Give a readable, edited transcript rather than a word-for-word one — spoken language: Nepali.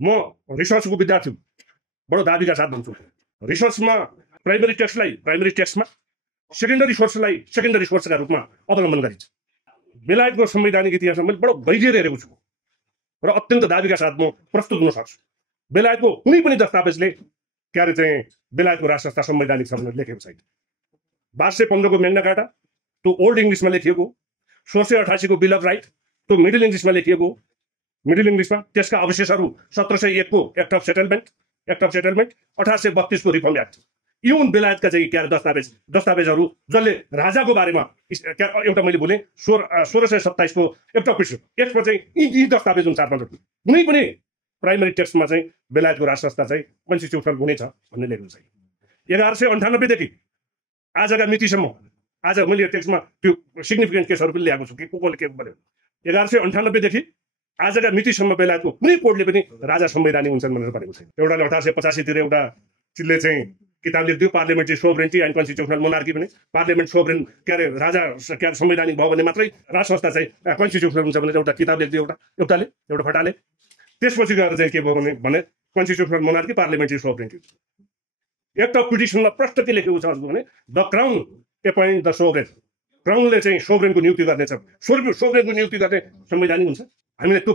म रिसर्चको विद्यार्थी बडो दाबीका साथ भन्छु, रिसर्चमा प्राइमरी टेक्स्टलाई प्राइमरी टेक्स्टमा, सेकेन्डरी सोर्सलाई सेकेन्डरी सोर्सका रूपमा अवलम्बन गरिन्छ। बेलायतको संवैधानिक इतिहासमा मैले बडो गहिरिएर हेरेको छु र अत्यन्त दाबीका साथ म प्रस्तुत हुन सक्छु। बेलायतको कुनै पनि दस्तावेजले के अरे चाहिँ बेलायतको राष्ट्र संवैधानिक छ भनेर लेखेको छैन। 1215 को मेग्ना कार्टा त्यो ओल्ड इङ्ग्लिसमा लेखिएको, 1688 को बिल अफ राइट त्यो मिडल इङ्ग्लिसमा लेखिएको, मिडल इङ्ग्लिसमा। त्यसका अवशेषहरू 1701 को एक्ट अफ सेटलमेन्ट, 1832 को रिफर्म एक्ट। इउन बेलायतका चाहिँ के अरे दस्तावेजहरू जसले राजाको बारेमा एउटा मैले बोलेँ 1627 को एक्ट अफ प्रिन्सिप, यसमा चाहिँ यी दस्तावेज हुन् 4-5 कुनै पनि प्राइमरी टेक्स्टमा चाहिँ बेलायतको राष्ट्रसत्ता चाहिँ कन्स्टिट्युसनल हुनेछ भन्ने लेखेको छैन। 1198 देखि आजका मितिसम्म, आज मैले टेक्स्टमा त्यो सिग्निफिकेन्ट केसहरू पनि ल्याएको छु कि को के भन्यो। 1198 देखि आजका मितिसम्म बेलायतको कुनै कोर्टले पनि राजा संवैधानिक हुन्छन् भनेर भनेको छैन। एउटाले 1885 तिर एउटा चिलले चाहिँ किताब लेखिदियो, parliamentary sovereignty and constitutional monarchy पनि। पार्लियामेन्ट सोभरेन के अरे राजा के अरे संवैधानिक भयो भने मात्रै राज संस्था चाहिँ कन्स्टिट्युसनल हुन्छ भनेर एउटा किताब लेखिदियो एउटा फटाले। त्यसपछि गएर चाहिँ के भयो भने constitutional monarchy, parliamentary sovereignty. Act of पिटिसनमा प्रष्ट के लेखेको छ भने the crown appoint the sovereign, क्राउनले चाहिँ सोभरेनको नियुक्ति गर्नेछ, सोभरेनको नियुक्ति गर्ने संवैधानिक हुन्छ। हामीले त्यो